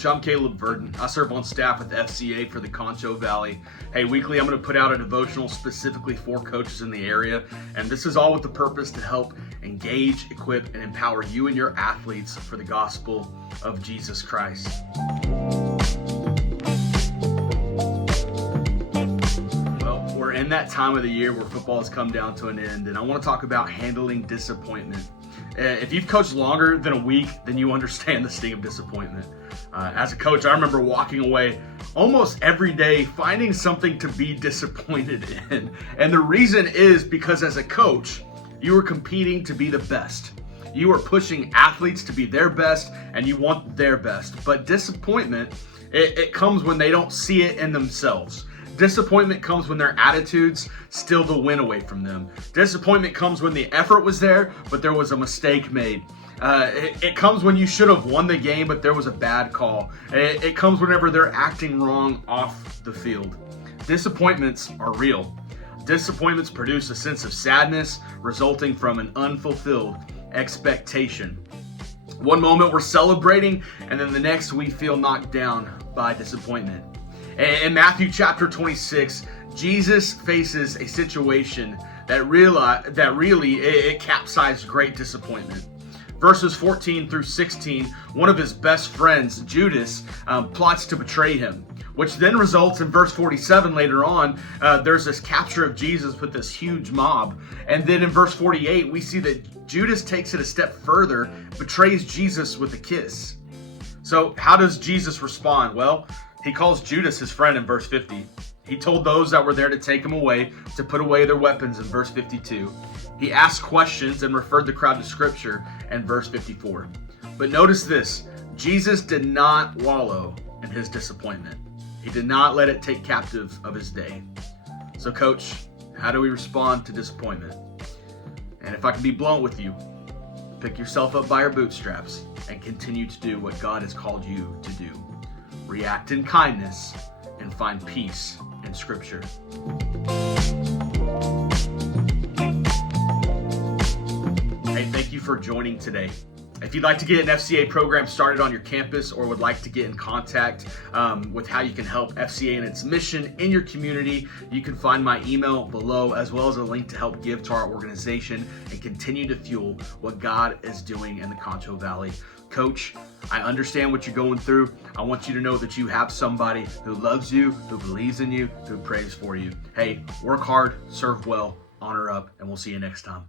Coach. I'm Caleb Cvirden. I serve on staff with FCA for the Concho Valley. Hey, weekly I'm going to put out a devotional specifically for coaches in the area, and this is all with the purpose to help engage, equip, and empower you and your athletes for the gospel of Jesus Christ. Well, we're in that time of the year where football has come down to an end, and I want to talk about handling disappointment. If you've coached longer than a week, then you understand the sting of disappointment. As a coach, I remember walking away almost every day finding something to be disappointed in. And the reason is because as a coach, you are competing to be the best. You are pushing athletes to be their best, and you want their best. But disappointment, it comes when they don't see it in themselves. Disappointment comes when their attitudes steal the win away from them. Disappointment comes when the effort was there, but there was a mistake made. It comes when you should have won the game, but there was a bad call. It comes whenever they're acting wrong off the field. Disappointments are real. Disappointments produce a sense of sadness resulting from an unfulfilled expectation. One moment we're celebrating, and then the next we feel knocked down by disappointment. In Matthew chapter 26, Jesus faces a situation that really capsized great disappointment. Verses 14 through 16, one of his best friends, Judas, plots to betray him, which then results in verse 47 later on. There's this capture of Jesus with this huge mob. And then in verse 48, we see that Judas takes it a step further, betrays Jesus with a kiss. So how does Jesus respond? Well, he calls Judas his friend in verse 50. He told those that were there to take him away to put away their weapons in verse 52. He asked questions and referred the crowd to scripture in verse 54. But notice this, Jesus did not wallow in his disappointment. He did not let it take captive of his day. So coach, how do we respond to disappointment? And if I can be blunt with you, pick yourself up by your bootstraps and continue to do what God has called you to do. React in kindness and find peace in Scripture. Hey, thank you for joining today. If you'd like to get an FCA program started on your campus or would like to get in contact with how you can help FCA and its mission in your community, you can find my email below as well as a link to help give to our organization and continue to fuel what God is doing in the Concho Valley. Coach, I understand what you're going through. I want you to know that you have somebody who loves you, who believes in you, who prays for you. Hey, work hard, serve well, honor up, and we'll see you next time.